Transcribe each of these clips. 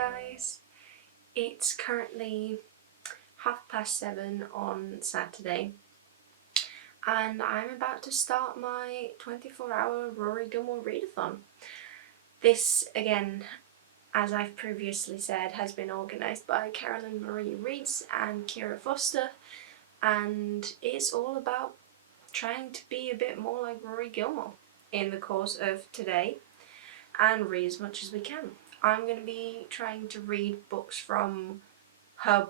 guys, it's currently 7:30 on Saturday and I'm about to start my 24-hour Rory Gilmore readathon. This, again, as I've previously said, has been organised by Carolyn Marie Reeds and Kira Foster, and it's all about trying to be a bit more like Rory Gilmore in the course of today and read as much as we can. I'm going to be trying to read books from her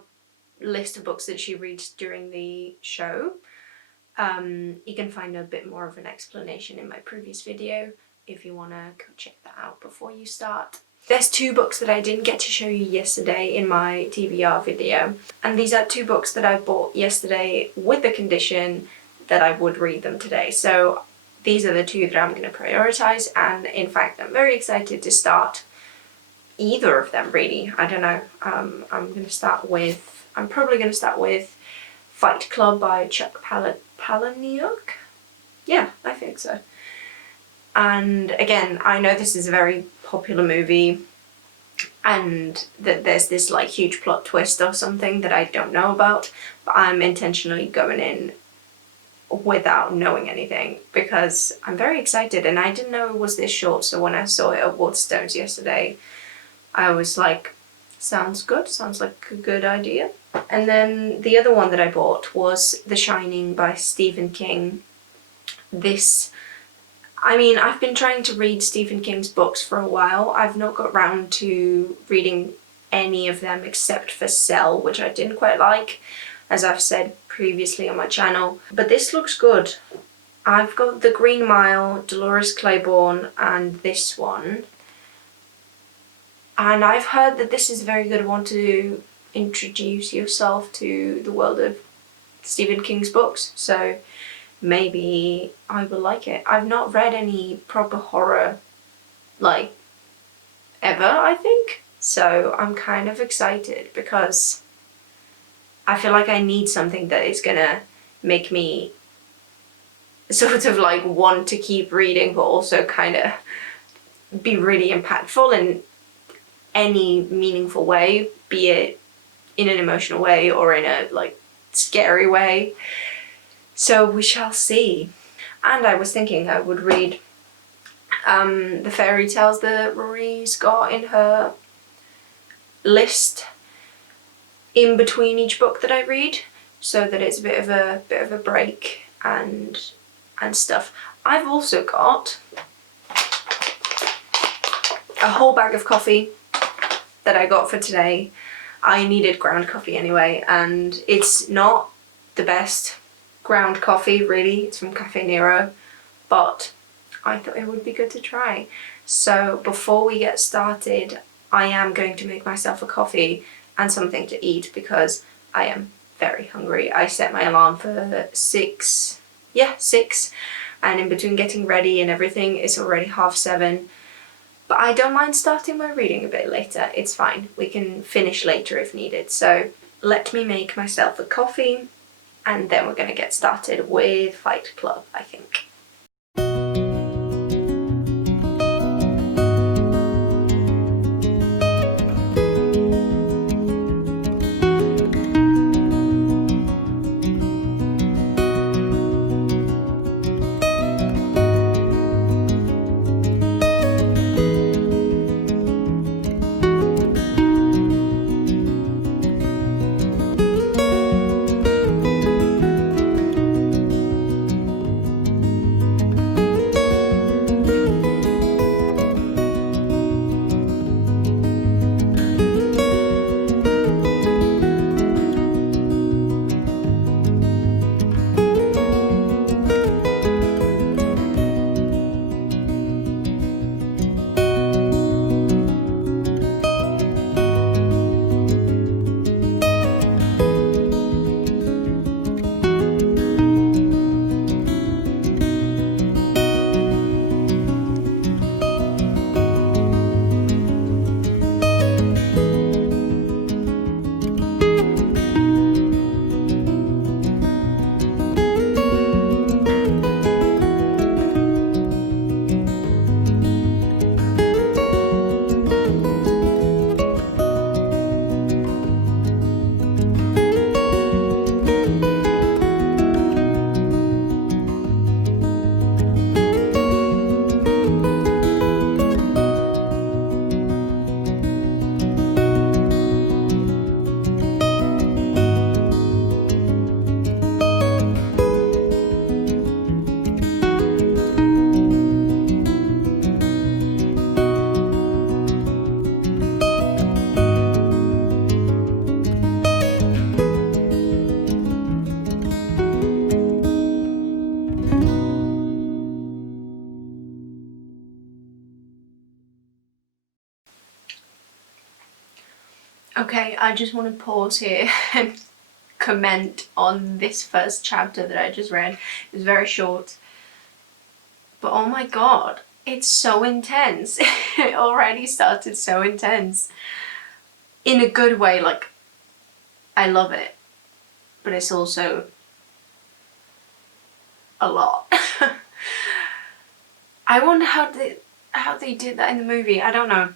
list of books that she reads during the show. You can find a bit more of an explanation in my previous video if you want to go check that out before you start. There's two books that I didn't get to show you yesterday in my TBR video, and these are two books that I bought yesterday with the condition that I would read them today. So these are the two that I'm going to prioritise, and in fact I'm very excited to start either of them really. I don't know. I'm probably going to start with Fight Club by Chuck Palahniuk. Yeah, I think so. And again, I know this is a very popular movie and that there's this like huge plot twist or something that I don't know about, but I'm intentionally going in without knowing anything because I'm very excited, and I didn't know it was this short, so when I saw it at Waterstones yesterday I was like, sounds good, sounds like a good idea. And then the other one that I bought was The Shining by Stephen King. I've been trying to read Stephen King's books for a while. I've not got round to reading any of them except for Cell, which I didn't quite like, as I've said previously on my channel. But this looks good. I've got The Green Mile, Dolores Claiborne, and this one. And I've heard that this is a very good one to introduce yourself to the world of Stephen King's books, so maybe I will like it. I've not read any proper horror, like, ever, I think, so I'm kind of excited because I feel like I need something that is gonna make me sort of like want to keep reading, but also kind of be really impactful in any meaningful way, be it in an emotional way or in a like scary way. So we shall see. And I was thinking I would read the fairy tales that Rory's got in her list in between each book that I read, so that it's a bit of a break and stuff. I've also got a whole bag of coffee that I got for today. I needed ground coffee anyway, and it's not the best ground coffee really, it's from Cafe Nero, but I thought it would be good to try. So before we get started, I am going to make myself a coffee and something to eat because I am very hungry. I set my alarm for 6, and in between getting ready and everything it's already 7:30. But I don't mind starting my reading a bit later, it's fine. We can finish later if needed. So let me make myself a coffee and then we're going to get started with Fight Club, I think. Okay, I just want to pause here and comment on this first chapter that I just read. It was very short, but oh my god, it's so intense. It already started so intense. In a good way, like, I love it, but it's also a lot. I wonder how they did that in the movie. I don't know.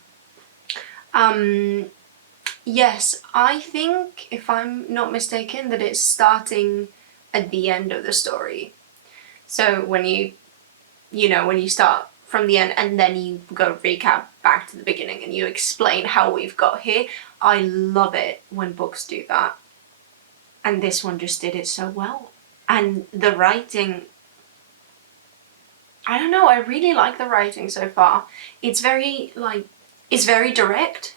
Yes, I think, if I'm not mistaken, that it's starting at the end of the story. So when when you start from the end and then you go recap back to the beginning and you explain how we've got here. I love it when books do that. And this one just did it so well. And the writing, I don't know, I really like the writing so far. It's very direct,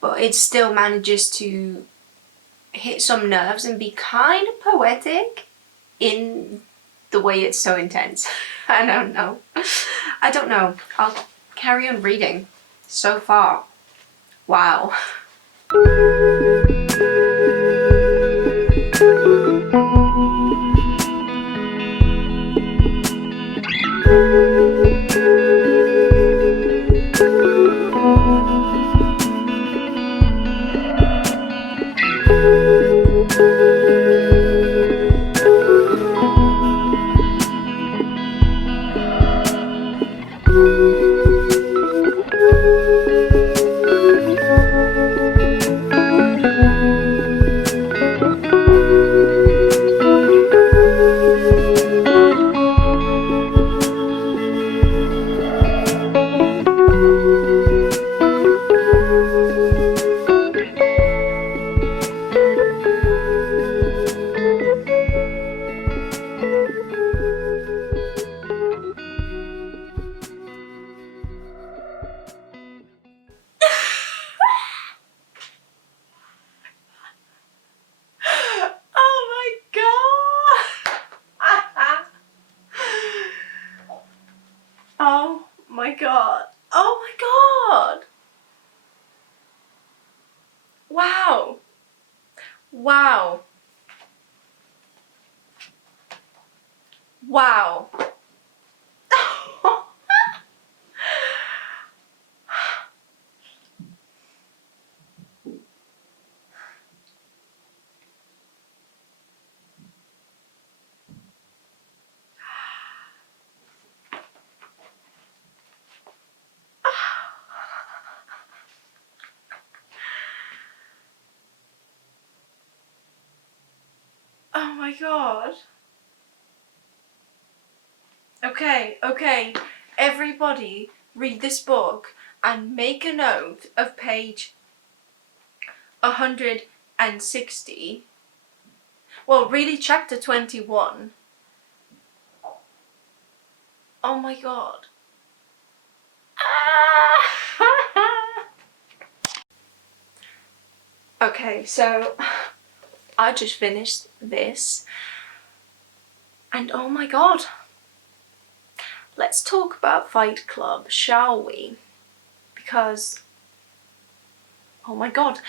but it still manages to hit some nerves and be kind of poetic in the way it's so intense. I don't know. I'll carry on reading. So far, wow. Oh my god. Oh my god. Wow. Wow. Wow. Oh my god. Okay. Everybody read this book and make a note of page 160. Well, really chapter 21. Oh my god. Okay, so I just finished this and oh my god. Let's talk about Fight Club, shall we? Because, oh my god.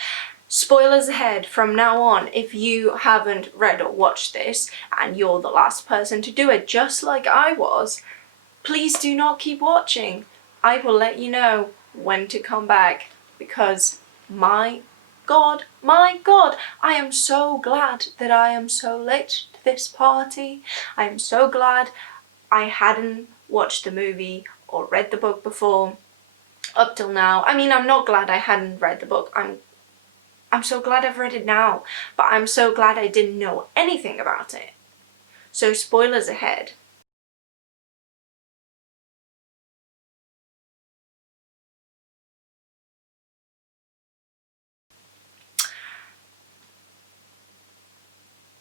Spoilers ahead from now on. If you haven't read or watched this and you're the last person to do it, just like I was, please do not keep watching. I will let you know when to come back because my god, I am so glad that I am so late to this party. I am so glad I hadn't watched the movie or read the book before up till now. I mean, I'm not glad I hadn't read the book. I'm so glad I've read it now, but I'm so glad I didn't know anything about it. So spoilers ahead.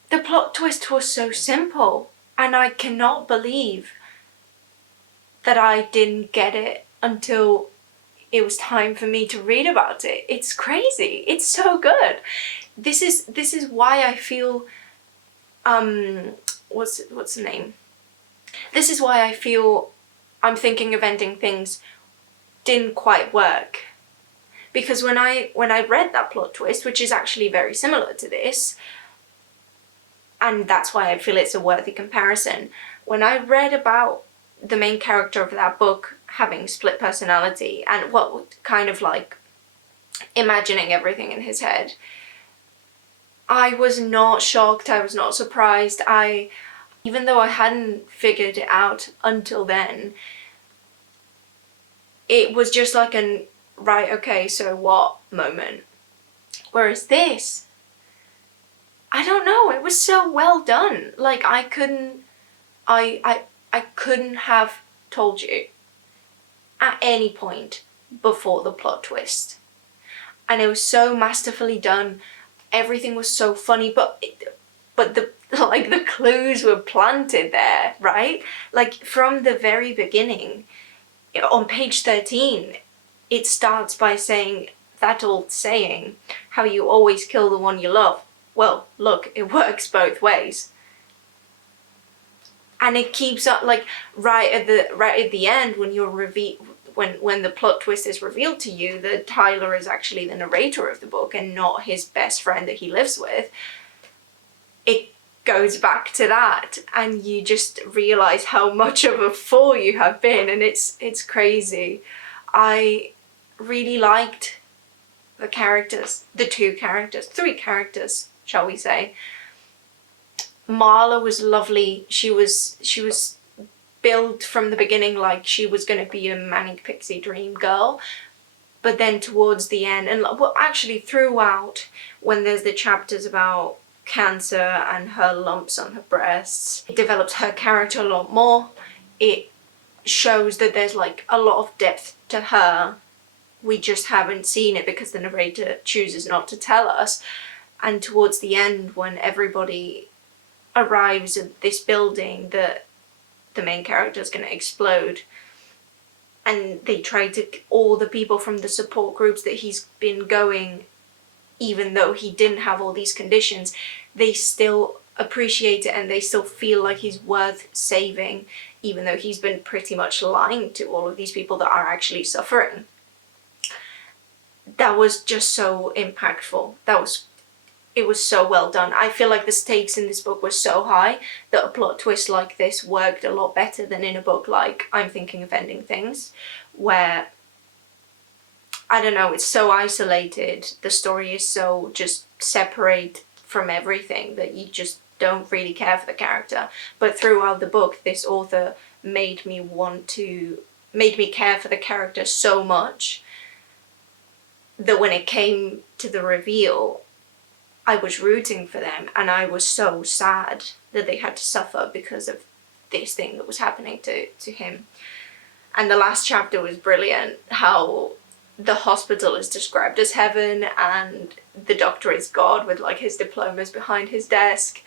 The plot twist was so simple, and I cannot believe that I didn't get it until it was time for me to read about it. It's crazy. It's so good. This is why I feel what's the name? This is why I feel I'm thinking of ending things didn't quite work. Because when I read that plot twist, which is actually very similar to this, and that's why I feel it's a worthy comparison, when I read about the main character of that book having split personality and what kind of like imagining everything in his head, I was not shocked, I was not surprised. Even though I hadn't figured it out until then, it was just like an right, okay, so what moment. Whereas this, I don't know, it was so well done. Like I couldn't have told you at any point before the plot twist. And it was so masterfully done. Everything was so funny, but the like the clues were planted there, right? Like from the very beginning, on page 13, it starts by saying that old saying, how you always kill the one you love. Well, look, it works both ways. And it keeps up, like right at the end when you're when the plot twist is revealed to you that Tyler is actually the narrator of the book and not his best friend that he lives with, it goes back to that, and you just realize how much of a fool you have been, and it's crazy. I really liked the characters, the three characters, shall we say. Marla was lovely. She was built from the beginning like she was going to be a manic pixie dream girl, but then towards the end, and well, actually throughout, when there's the chapters about cancer and her lumps on her breasts, it develops her character a lot more. It shows that there's like a lot of depth to her. We just haven't seen it because the narrator chooses not to tell us. And towards the end, when everybody arrives at this building that the main character is going to explode, and they try to, all the people from the support groups that he's been going, even though he didn't have all these conditions, they still appreciate it and they still feel like he's worth saving, even though he's been pretty much lying to all of these people that are actually suffering. That was just so impactful. It was so well done. I feel like the stakes in this book were so high that a plot twist like this worked a lot better than in a book like I'm Thinking of Ending Things, where, I don't know, it's so isolated, the story is so just separate from everything that you just don't really care for the character. But throughout the book, this author made me care for the character so much that when it came to the reveal, I was rooting for them, and I was so sad that they had to suffer because of this thing that was happening to him. And the last chapter was brilliant, how the hospital is described as heaven and the doctor is God with like his diplomas behind his desk.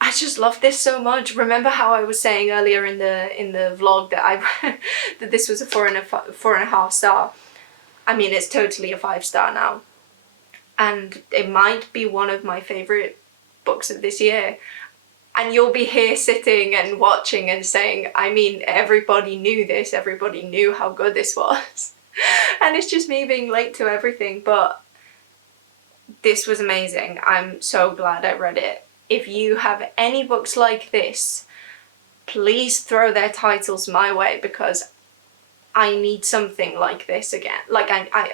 I just love this so much. Remember how I was saying earlier in the vlog that that this was a 4.5 star? I mean, it's totally a 5-star now, and it might be one of my favorite books of this year. And you'll be here sitting and watching and saying, I mean, everybody knew this, everybody knew how good this was. And it's just me being late to everything, but this was amazing. I'm so glad I read it. If you have any books like this, please throw their titles my way, because I need something like this again. Like I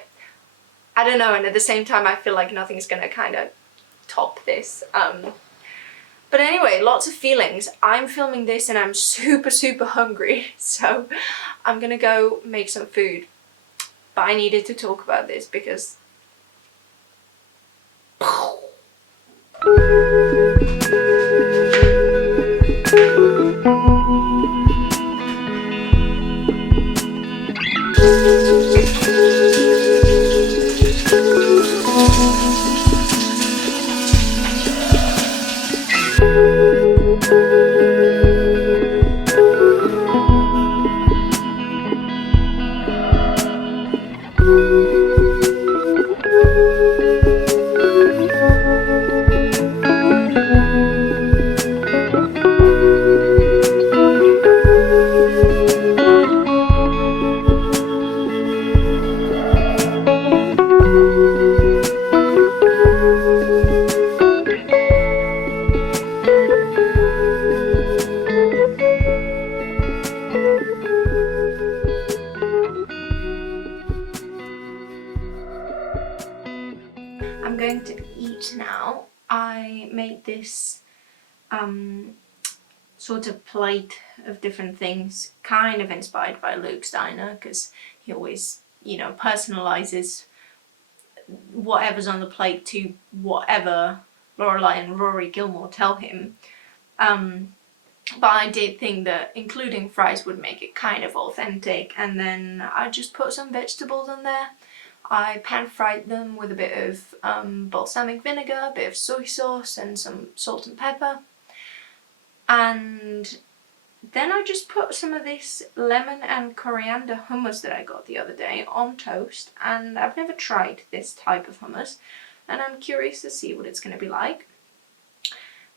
don't know, and at the same time I feel like nothing's gonna kind of top this. But anyway, lots of feelings. I'm filming this and I'm super hungry, so I'm gonna go make some food. But I needed to talk about this because eat now, I made this sort of plate of different things, kind of inspired by Luke's diner, because he always, you know, personalizes whatever's on the plate to whatever Lorelai and Rory Gilmore tell him. But I did think that including fries would make it kind of authentic, and then I just put some vegetables on there. I pan fried them with a bit of balsamic vinegar, a bit of soy sauce and some salt and pepper. And then I just put some of this lemon and coriander hummus that I got the other day on toast, and I've never tried this type of hummus and I'm curious to see what it's going to be like.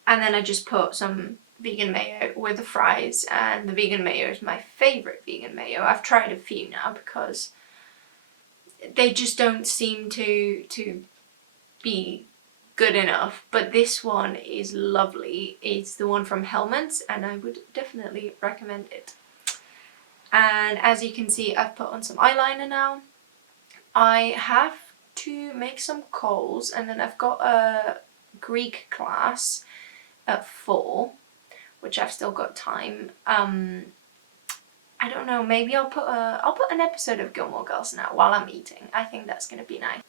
And then I just put some vegan mayo with the fries, and the vegan mayo is my favourite vegan mayo. I've tried a few now because they just don't seem to be good enough, but this one is lovely. It's the one from Hellmann's and I would definitely recommend it. And as you can see, I've put on some eyeliner now. I have to make some coals, and then I've got a Greek class at 4, which I've still got time. I don't know, maybe I'll put an episode of Gilmore Girls now while I'm eating. I think that's gonna be nice.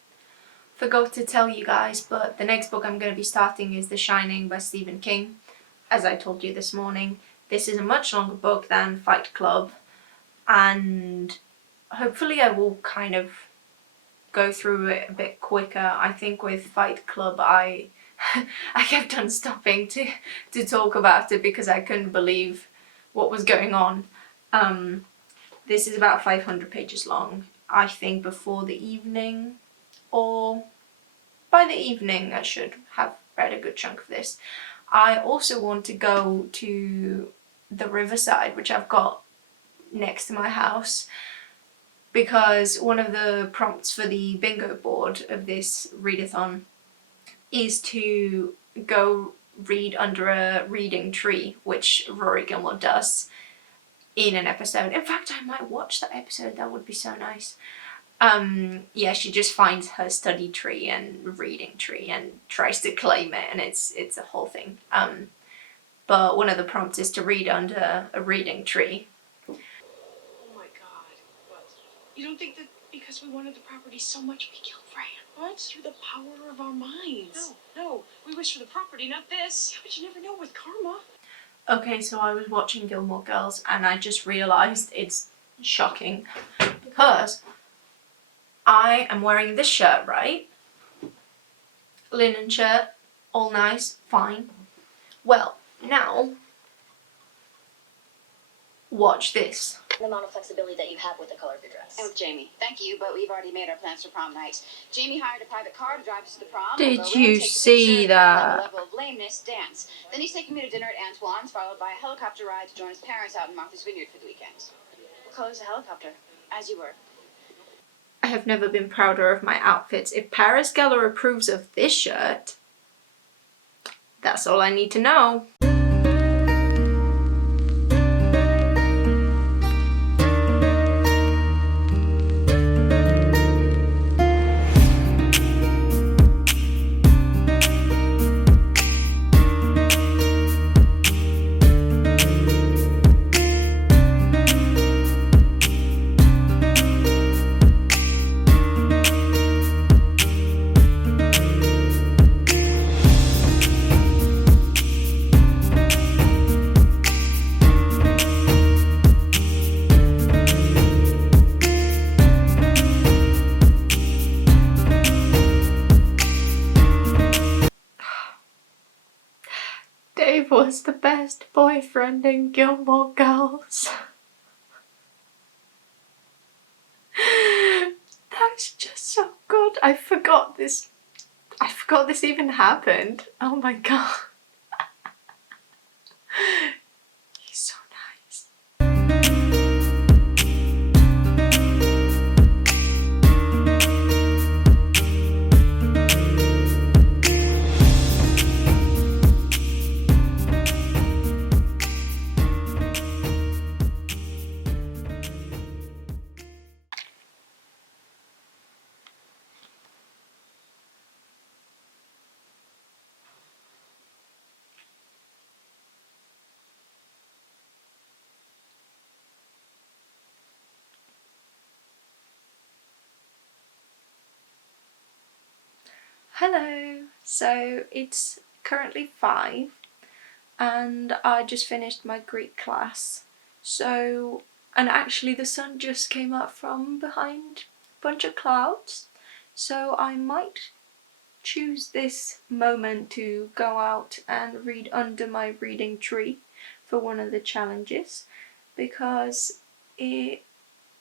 Forgot to tell you guys, but the next book I'm going to be starting is The Shining by Stephen King. As I told you this morning, this is a much longer book than Fight Club, and hopefully I will kind of go through it a bit quicker. I think with Fight Club I kept on stopping to talk about it because I couldn't believe what was going on. This is about 500 pages long. I think before the evening, or by the evening, I should have read a good chunk of this. I also want to go to the riverside, which I've got next to my house, because one of the prompts for the bingo board of this readathon is to go read under a reading tree, which Rory Gilmore does in an episode. In fact, I might watch that episode, that would be so nice. Yeah, she just finds her study tree and reading tree and tries to claim it, and it's a whole thing. But one of the prompts is to read under a reading tree. Oh my god, what? You don't think that because we wanted the property so much we killed Freya? What? Through the power of our minds. No, we wish for the property, not this. Yeah, but you never know with karma. Okay, so I was watching Gilmore Girls and I just realised it's shocking because I am wearing this shirt, right? Linen shirt, all nice, fine. Well, now, watch this. The amount of flexibility that you have with the color of your dress. And with Jamie. Thank you, but we've already made our plans for prom night. Jamie hired a private car to drive us to the prom. Did We'll go in, you take a see picture, and that? at the level of lameness, dance. Then he's taking me to dinner at Antoine's, followed by a helicopter ride to join his parents out in Martha's Vineyard for the weekend. What color is the helicopter? As you were. I have never been prouder of my outfits. If Paris Geller approves of this shirt, that's all I need to know. Dave was the best boyfriend in Gilmore Girls. That's just so good. I forgot this even happened. Oh my god. He's so nice. Hello! So it's currently 5 and I just finished my Greek class. And actually the sun just came up from behind a bunch of clouds. So I might choose this moment to go out and read under my reading tree for one of the challenges because it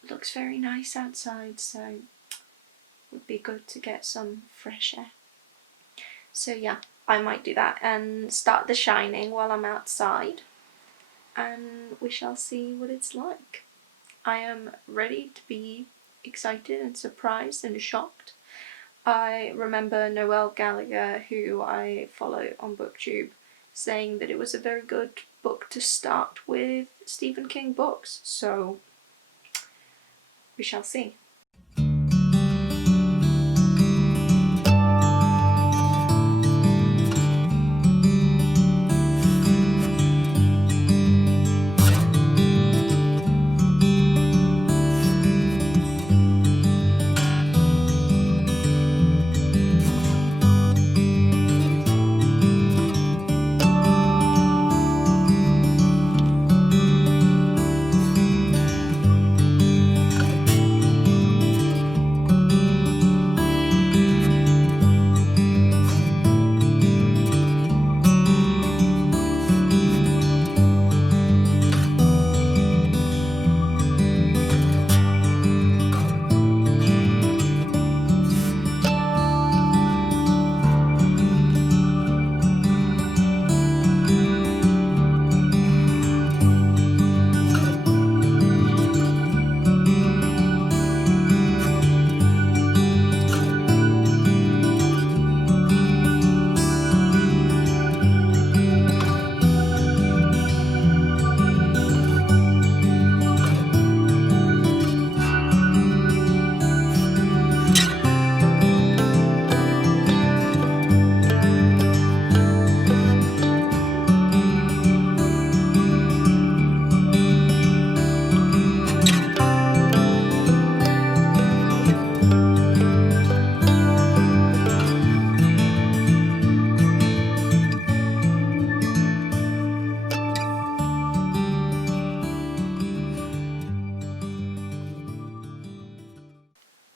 looks very nice outside, so it would be good to get some fresh air. So yeah, I might do that and start The Shining while I'm outside, and we shall see what it's like. I am ready to be excited and surprised and shocked. I remember Noelle Gallagher, who I follow on BookTube, saying that it was a very good book to start with Stephen King books, so we shall see.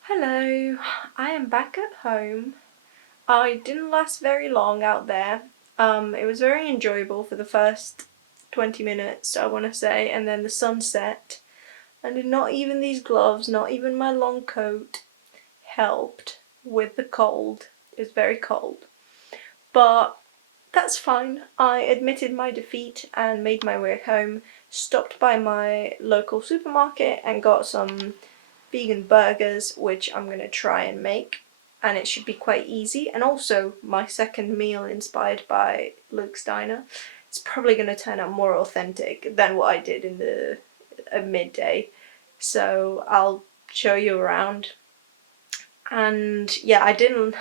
Hello, I am back at home. I didn't last very long out there. It was very enjoyable for the first 20 minutes, I want to say, and then the sun set. And not even these gloves, not even my long coat helped with the cold. It was very cold. But that's fine. I admitted my defeat and made my way home, stopped by my local supermarket and got some vegan burgers, which I'm going to try and make, and it should be quite easy. And also my second meal inspired by Luke's Diner. It's probably going to turn out more authentic than what I did in the midday, so I'll show you around. And yeah, I didn't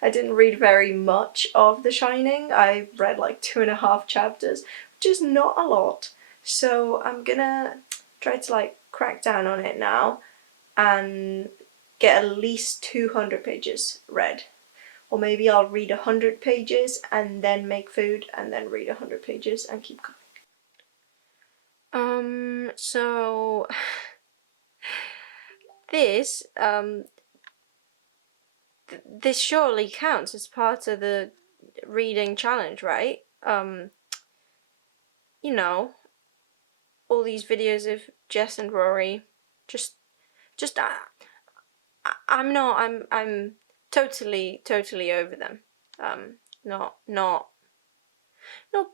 I didn't read very much of The Shining. I read like 2.5 chapters, which is not a lot, so I'm gonna try to like crack down on it now and get at least 200 pages read. Or maybe I'll read 100 pages and then make food and then read 100 pages and keep going. So this, this surely counts as part of the reading challenge, right? You know, all these videos of Jess and Rory, I'm totally over them. Not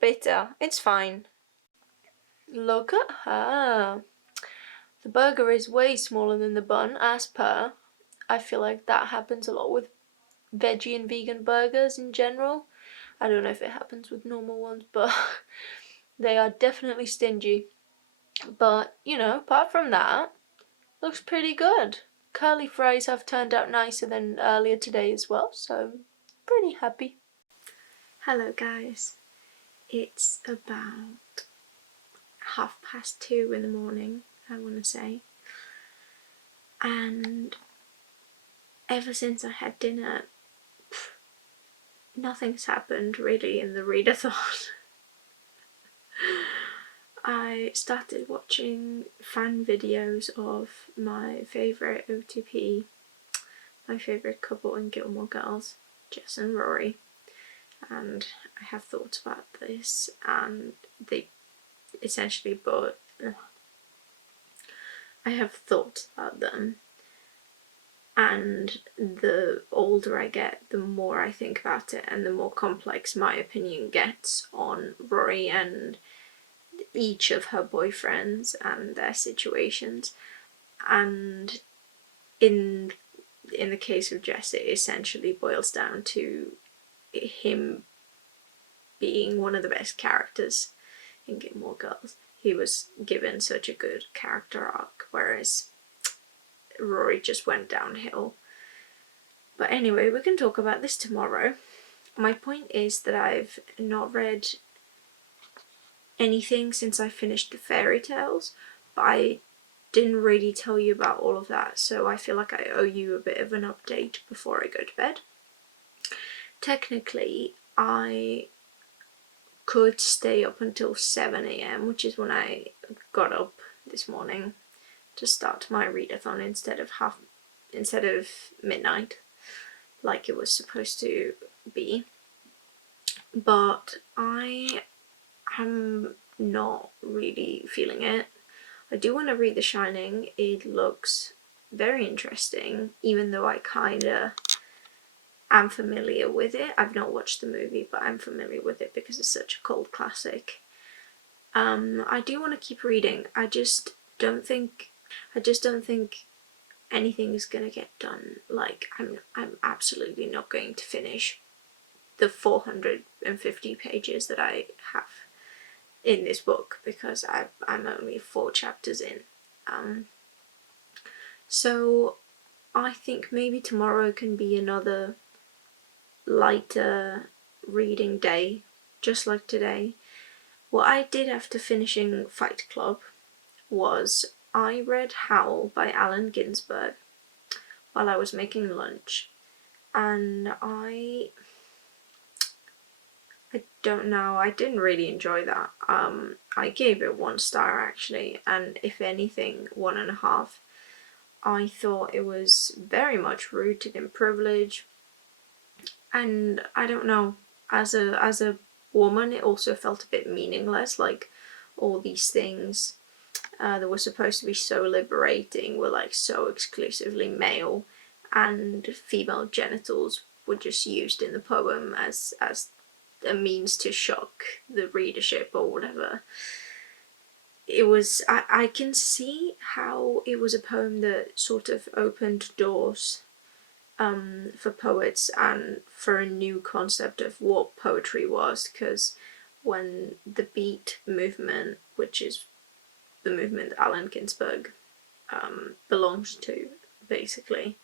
bitter. It's fine. Look at her. The burger is way smaller than the bun, as per. I feel like that happens a lot with veggie and vegan burgers in general. I don't know if it happens with normal ones, but they are definitely stingy. But, you know, apart from that, looks pretty good. Curly fries have turned out nicer than earlier today as well, so pretty happy. Hello guys, it's about 2:30 in the morning, I want to say, and ever since I had dinner, nothing's happened really in the readathon. I started watching fan videos of my favourite OTP, my favourite couple in Gilmore Girls, Jess and Rory, and I have thoughts about this, and they essentially both... I have thoughts about them, and the older I get, the more I think about it, and the more complex my opinion gets on Rory and each of her boyfriends and their situations. And in the case of Jess, it essentially boils down to him being one of the best characters in Gilmore Girls. He was given such a good character arc, whereas Rory just went downhill. But anyway, we can talk about this tomorrow. My point is that I've not read anything since I finished the fairy tales, but I didn't really tell you about all of that, so I feel like I owe you a bit of an update before I go to bed. Technically, I could stay up until 7 AM, which is when I got up this morning to start my readathon instead of midnight, like it was supposed to be. But I am not really feeling it. I do want to read The Shining. It looks very interesting, even though I kinda am familiar with it. I've not watched the movie, but I'm familiar with it because it's such a cult classic. I do want to keep reading. I just don't think anything is gonna get done. Like, I'm absolutely not going to finish the 450 pages that I have in this book because I'm only 4 chapters in. So I think maybe tomorrow can be another lighter reading day, just like today. What I did after finishing Fight Club was I read Howl by Allen Ginsberg while I was making lunch, and I don't know, I didn't really enjoy that. I gave it 1 star actually, and if anything 1.5. I thought it was very much rooted in privilege, and I don't know, as a woman it also felt a bit meaningless, like all these things that were supposed to be so liberating were like so exclusively male, and female genitals were just used in the poem as a means to shock the readership or whatever. It was, I can see how it was a poem that sort of opened doors for poets and for a new concept of what poetry was, because when the Beat movement, which is the movement that Allen Ginsberg belongs to, basically,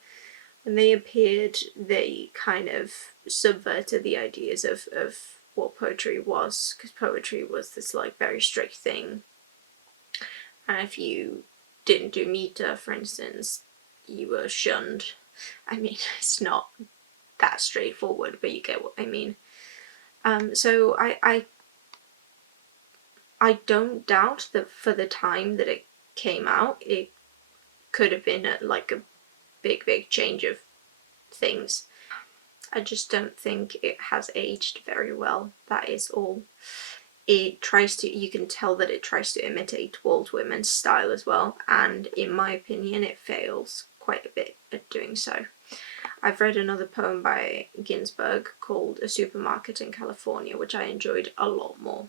when they appeared, they kind of subverted the ideas of what poetry was, because poetry was this like very strict thing, and if you didn't do meter, for instance, you were shunned. I mean, it's not that straightforward, but you get what I mean. So I don't doubt that for the time that it came out, it could have been like a big change of things. I just don't think it has aged very well, that is all. It tries to, you can tell that it tries to imitate Walt Whitman's style as well, and in my opinion it fails quite a bit at doing so. I've read another poem by Ginsberg called A Supermarket in California, which I enjoyed a lot more.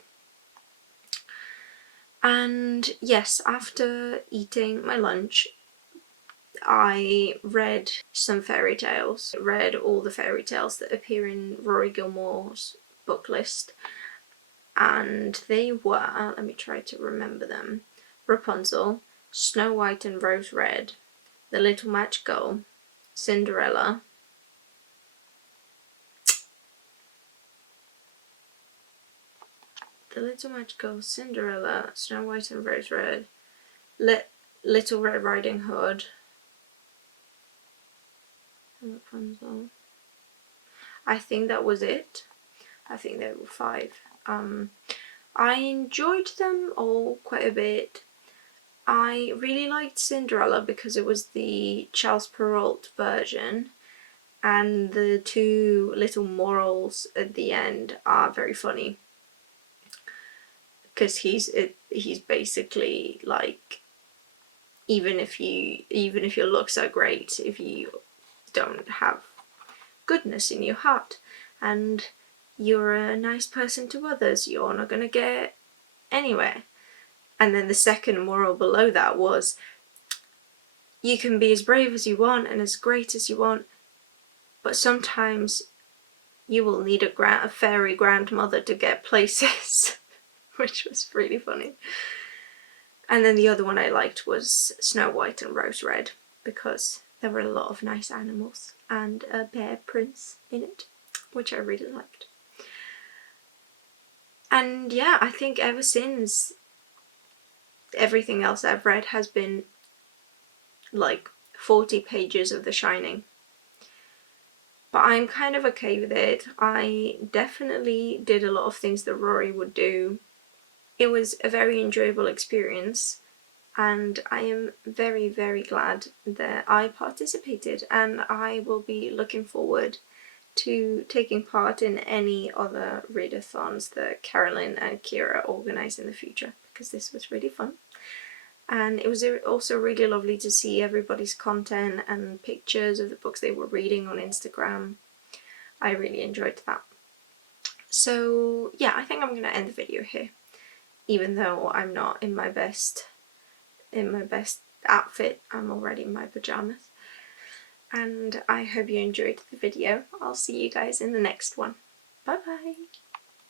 And yes, after eating my lunch, I read some fairy tales. Read all the fairy tales that appear in Rory Gilmore's book list, and they were, let me try to remember them: Rapunzel, Snow White and Rose Red, The Little Match Girl, Cinderella, The Little Match Girl, Cinderella, Snow White and Rose Red, Little Red Riding Hood, Rapunzel. I think that was it. I think there were 5. I enjoyed them all quite a bit. I really liked Cinderella because it was the Charles Perrault version, and the 2 little morals at the end are very funny. Because he's basically like, even if your looks are great, if you don't have goodness in your heart and you're a nice person to others, you're not gonna get anywhere. And then the second moral below that was, you can be as brave as you want and as great as you want, but sometimes you will need a fairy grandmother to get places. Which was really funny. And then the other one I liked was Snow White and Rose Red, because there were a lot of nice animals and a bear prince in it, which I really liked. And yeah, I think ever since, everything else I've read has been like 40 pages of The Shining. But I'm kind of okay with it. I definitely did a lot of things that Rory would do. It was a very enjoyable experience, and I am very, very glad that I participated, and I will be looking forward to taking part in any other readathons that Carolyn and Ciara organise in the future, because this was really fun. And it was also really lovely to see everybody's content and pictures of the books they were reading on Instagram. I really enjoyed that. So yeah, I think I'm going to end the video here, even though I'm not in my best outfit. I'm already in my pajamas. And I hope you enjoyed the video. I'll see you guys in the next one. Bye bye!